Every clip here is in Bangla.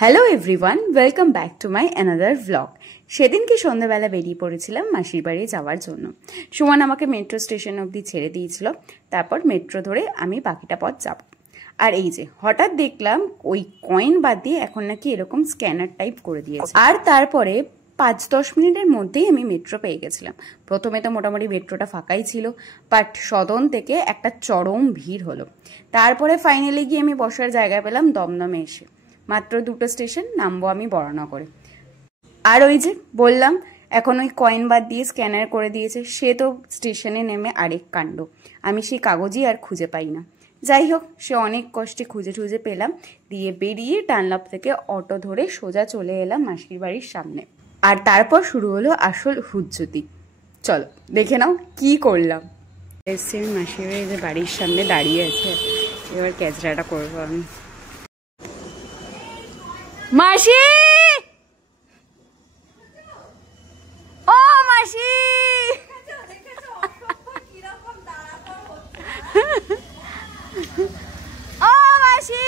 Hello everyone, welcome back to my another vlog. সেদিনকে সন্ধ্যাবেলা বেরিয়ে পড়েছিলাম মাসির বাড়ি যাওয়ার জন্য। সুমন আমাকে মেট্রো স্টেশন অবধি ছেড়ে দিয়েছিল, তারপর মেট্রো ধরে আমি বাকিটা পথ যাব। আর এই যে হঠাৎ দেখলাম ওই কয়েন বাদ দিয়ে এখন নাকি এরকম স্ক্যানার টাইপ করে দিয়েছে। আর তারপরে 5-10 মিনিটের মধ্যেই আমি মেট্রো পেয়ে গেছিলাম। প্রথমে তো মোটামুটি মেট্রোটা ফাঁকাই ছিল, বাট সদন থেকে একটা চরম ভিড় হলো। তারপরে ফাইনালি গিয়ে আমি বসার জায়গা পেলাম দমদমে এসে। মাত্র 2টো স্টেশন, নামবো আমি বরানগরে। আর ওই যে বললাম এখন ওই কয়েন বাদ দিয়ে স্ক্যানার করে দিয়েছে, সে তো স্টেশনে নেমে আরেক কাণ্ড। আমি সেই কাগজই আর খুঁজে পাই না। যাই হোক, সে অনেক কষ্টে খুঁজে পেলাম, দিয়ে বেরিয়ে ডানলপ থেকে অটো ধরে সোজা চলে এলাম মাসির বাড়ির সামনে। আর তারপর শুরু হলো আসল হুজ্জতি। চলো দেখে নাও কি করলাম। এসে মাসির যে বাড়ির সামনে দাঁড়িয়ে আছে, এবার ক্যাচড়াটা করবো আমি। মাসি, ও মাসি, ও মাসি,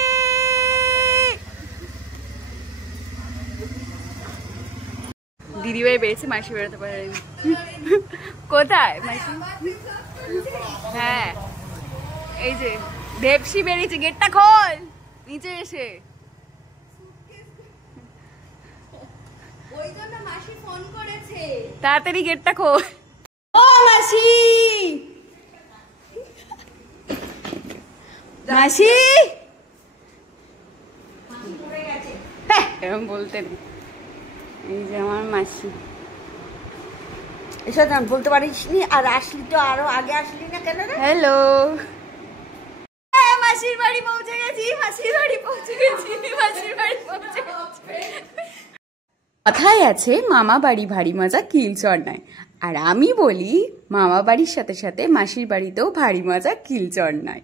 দিদিভাই বেড়েছে, মাসি বেরোতে পারেনি। কোথায় মাসি? হ্যাঁ এই যে দেবসি বেরিয়েছে, গেটটা খোল, নিচে এসে। তাড়াতাড়ি গেটটা খোল। ও মাসি, মাসি, এরকম বলতে নেই। এই যে আমার মাসি। এসব বলতে পারিস নি, আর আসলি তো আরো আগে আসলি না কেন? হ্যালো, মাসির বাড়ি পৌঁছে গেছি, মাসির বাড়ি পৌঁছে গেছি, মাসির বাড়ি পৌঁছে গেছি। কথায় আছে মামা বাড়ি ভারী মজা কিলচর নাই, আর আমি বলি মামা বাড়ির সাথে সাথে মাসির বাড়িতেও ভারী মজা কিলচর নাই।